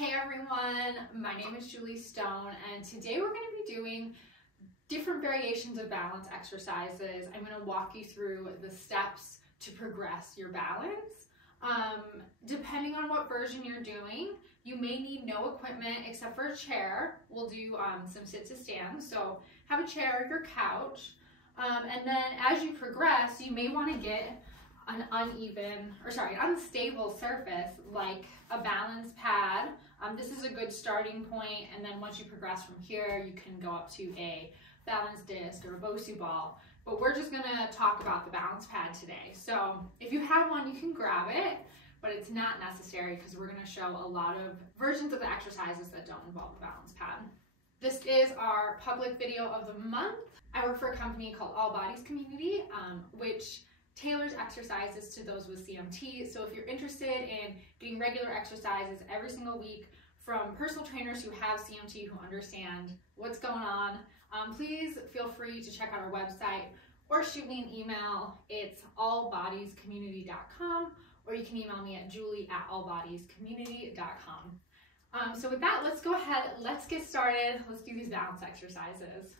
Hey everyone, my name is Julie Stone, and today we're going to be doing different variations of balance exercises. I'm going to walk you through the steps to progress your balance. Depending on what version you're doing, you may need no equipment except for a chair. We'll do some sit to stand, so have a chair or your couch. And then as you progress, you may want to get an unstable surface like a balance pad. This is a good starting point, and then once you progress from here, you can go up to a balance disc or a Bosu ball. But we're just gonna talk about the balance pad today. So if you have one, you can grab it, but it's not necessary because we're gonna show a lot of versions of the exercises that don't involve the balance pad. This is our public video of the month. I work for a company called All Bodies Community, which tailors exercises to those with CMT. So if you're interested in doing regular exercises every single week from personal trainers who have CMT, who understand what's going on, please feel free to check out our website or shoot me an email. It's allbodiescommunity.com, or you can email me at julie@allbodiescommunity.com. So with that, let's go ahead, let's get started. Let's do these balance exercises.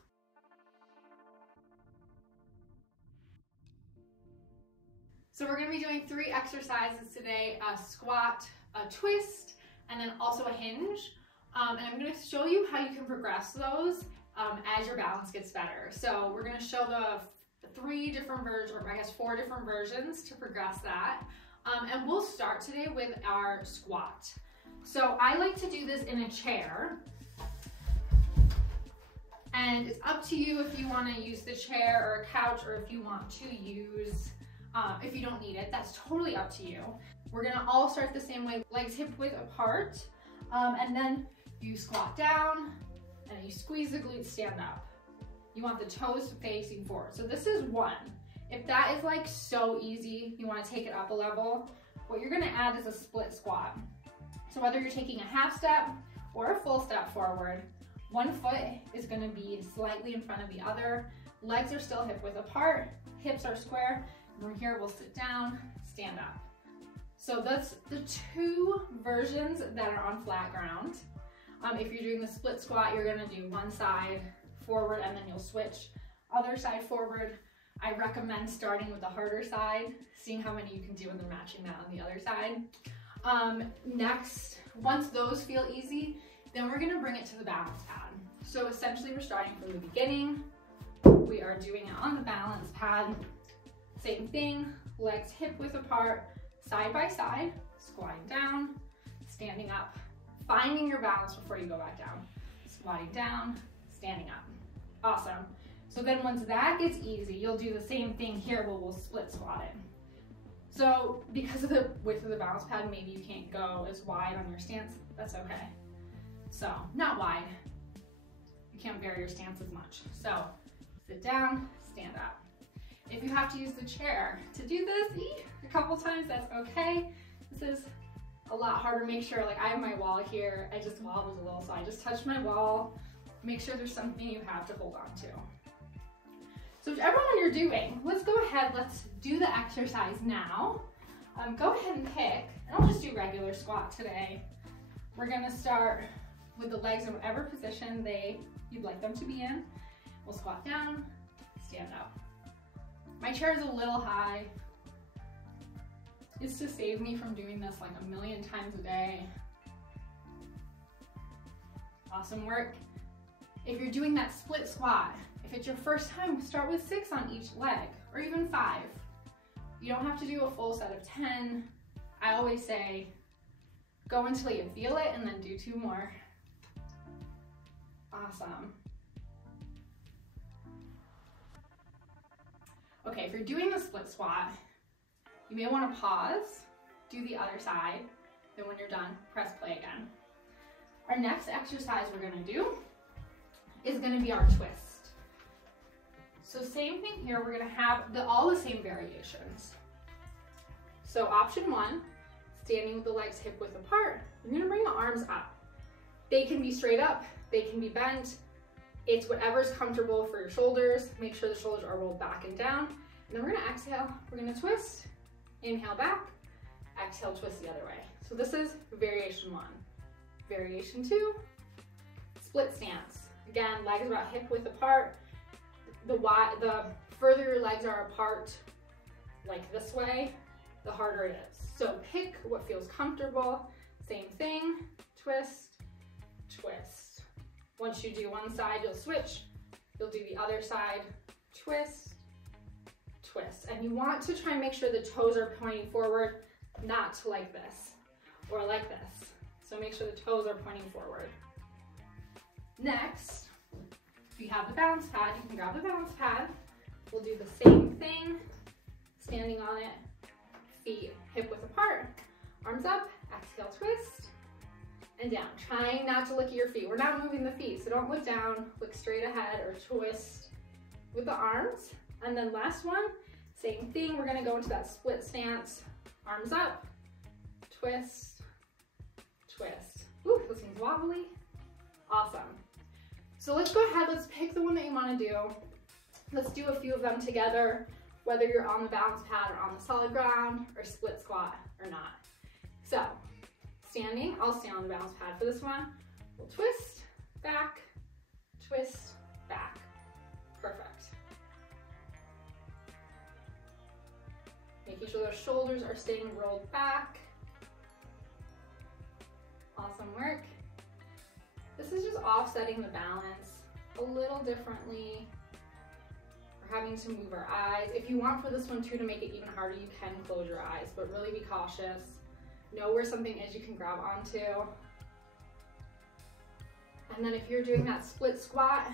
So we're going to be doing 3 exercises today: a squat, a twist, and then also a hinge. And I'm going to show you how you can progress those as your balance gets better. So we're going to show the 3 different versions, or I guess 4 different versions to progress that. And we'll start today with our squat. So I like to do this in a chair. And it's up to you if you want to use the chair or a couch, or if you want to use if you don't need it, that's totally up to you. We're gonna all start the same way, legs hip width apart, and then you squat down and you squeeze the glutes, stand up. You want the toes facing forward. So this is 1. If that is like so easy, you wanna take it up a level, what you're gonna add is a split squat. So whether you're taking a half step or a full step forward, one foot is gonna be slightly in front of the other, legs are still hip width apart, hips are square. From here, we'll sit down, stand up. So that's the 2 versions that are on flat ground. If you're doing the split squat, you're gonna do one side forward and then you'll switch other side forward. I recommend starting with the harder side, seeing how many you can do and then matching that on the other side. Next, once those feel easy, then we're gonna bring it to the balance pad. So essentially we're starting from the beginning. We are doing it on the balance pad. Same thing, legs hip width apart, side by side, squatting down, standing up, finding your balance before you go back down, squatting down, standing up. Awesome. So then once that gets easy, you'll do the same thing here where we'll split squat it. So because of the width of the balance pad, maybe you can't go as wide on your stance. That's okay. So not wide. You can't vary your stance as much. So sit down, stand up. If you have to use the chair to do this a couple times, that's okay. This is a lot harder. Make sure, like I have my wall here, I just wobbled a little, so I just touched my wall. Make sure there's something you have to hold on to. So whichever one you're doing, let's go ahead, let's do the exercise now. Go ahead and pick, and I'll just do regular squat today. We're gonna start with the legs in whatever position you'd like them to be in. We'll squat down, stand up. My chair is a little high. It's to save me from doing this like a million times a day. Awesome work. If you're doing that split squat, if it's your first time, start with 6 on each leg, or even 5. You don't have to do a full set of 10. I always say, go until you feel it and then do 2 more. Awesome. Okay, if you're doing the split squat, you may want to pause, do the other side, then when you're done, press play again. Our next exercise we're going to do is going to be our twist. So same thing here, we're going to have all the same variations. So option 1, standing with the legs hip width apart, you're going to bring the arms up. They can be straight up, they can be bent. It's whatever's comfortable for your shoulders. Make sure the shoulders are rolled back and down. And then we're gonna exhale, we're gonna twist, inhale back, exhale, twist the other way. So this is variation 1. Variation 2, split stance. Again, legs about hip width apart. The further your legs are apart, like this way, the harder it is. So pick what feels comfortable. Same thing, twist, twist. Once you do one side, you'll switch. You'll do the other side, twist, twist. And you want to try and make sure the toes are pointing forward, not like this or like this. So make sure the toes are pointing forward. Next, if you have the balance pad, you can grab the balance pad. We'll do the same thing, standing on it, feet hip width apart, arms up, exhale, twist, and down. Trying not to look at your feet. We're not moving the feet, so don't look down, look straight ahead or twist with the arms. And then last one, same thing. We're gonna go into that split stance, arms up, twist, twist. Ooh, this one's wobbly. Awesome. So let's go ahead, let's pick the one that you wanna do. Let's do a few of them together, whether you're on the balance pad or on the solid ground or split squat or not. So, standing, I'll stand on the balance pad for this one. We'll twist, back, twist, back. Perfect. Making sure those shoulders are staying rolled back. Awesome work. This is just offsetting the balance a little differently. We're having to move our eyes. If you want for this one too to make it even harder, you can close your eyes, but really be cautious. Know where something is you can grab onto. And then if you're doing that split squat,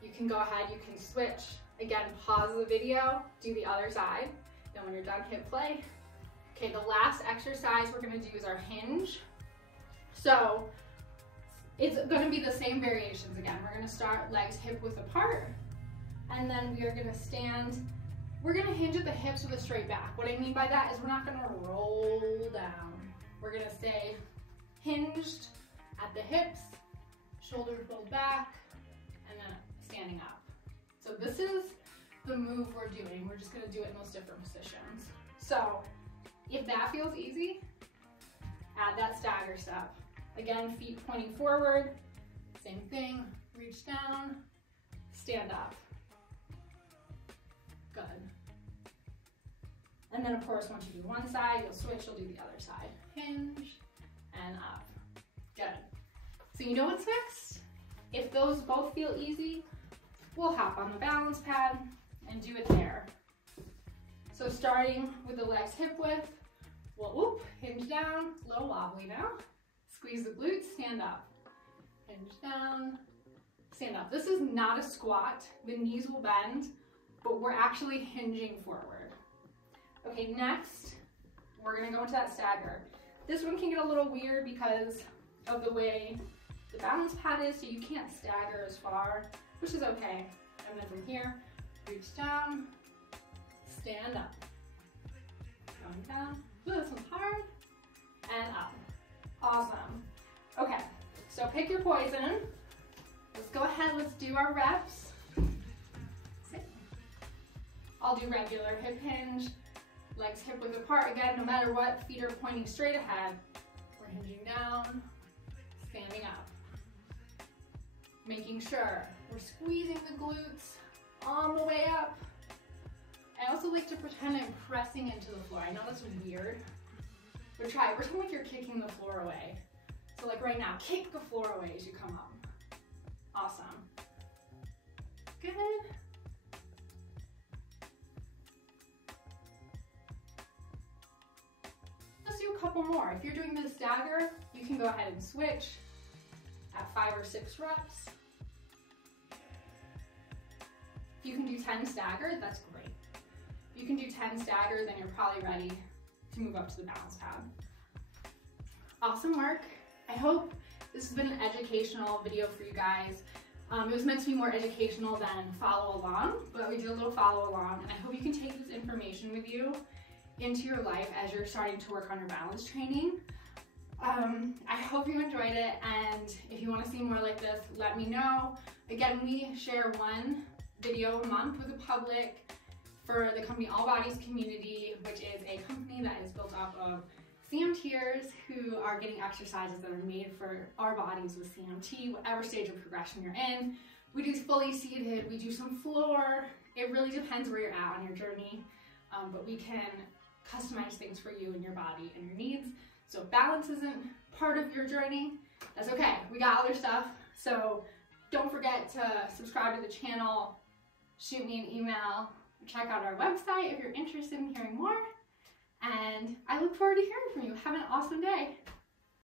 you can go ahead, you can switch. Again, pause the video, do the other side. Then when you're done, hit play. Okay, the last exercise we're gonna do is our hinge. So it's gonna be the same variations again. We're gonna start legs hip width apart, and then we are gonna stand. We're gonna hinge at the hips with a straight back. What I mean by that is we're not gonna roll down. We're gonna stay hinged at the hips, shoulders rolled back, and then standing up. So this is the move we're doing. We're just gonna do it in those different positions. So if that feels easy, add that stagger step. Again, feet pointing forward, same thing, reach down, stand up. Good. And then of course, once you do one side, you'll switch, you'll do the other side. Hinge and up. Good. So you know what's next? If those both feel easy, we'll hop on the balance pad and do it there. So starting with the legs hip width, we'll whoop, hinge down, a little wobbly now. Squeeze the glutes, stand up. Hinge down, stand up. This is not a squat. The knees will bend, but we're actually hinging forward. Okay, next, we're gonna go into that stagger. This one can get a little weird because of the way the balance pad is, so you can't stagger as far, which is okay. And then from here, reach down, stand up. Going down, ooh, this one's hard, and up. Awesome. Okay, so pick your poison. Let's go ahead, let's do our reps. I'll do regular hip hinge, legs hip width apart. Again, no matter what, feet are pointing straight ahead. We're hinging down, standing up. Making sure we're squeezing the glutes on the way up. I also like to pretend I'm pressing into the floor. I know that's weird, but try it. Pretend like you're kicking the floor away. So like right now, kick the floor away as you come up. Awesome. Good. Let's do a couple more. If you're doing the stagger, you can go ahead and switch at 5 or 6 reps. If you can do 10 staggered, that's great. If you can do 10 staggered, then you're probably ready to move up to the balance pad. Awesome work. I hope this has been an educational video for you guys. It was meant to be more educational than follow along, but we did a little follow along, and I hope you can take this information with you into your life as you're starting to work on your balance training. I hope you enjoyed it, and if you want to see more like this, let me know. Again, we share one video a month with the public for the company All Bodies Community, which is a company that is built off of CMTers who are getting exercises that are made for our bodies with CMT, whatever stage of progression you're in. We do fully seated, we do some floor. It really depends where you're at on your journey, but we can customize things for you and your body and your needs. So if balance isn't part of your journey, that's okay. We got other stuff. So don't forget to subscribe to the channel, shoot me an email, check out our website if you're interested in hearing more. And I look forward to hearing from you. Have an awesome day.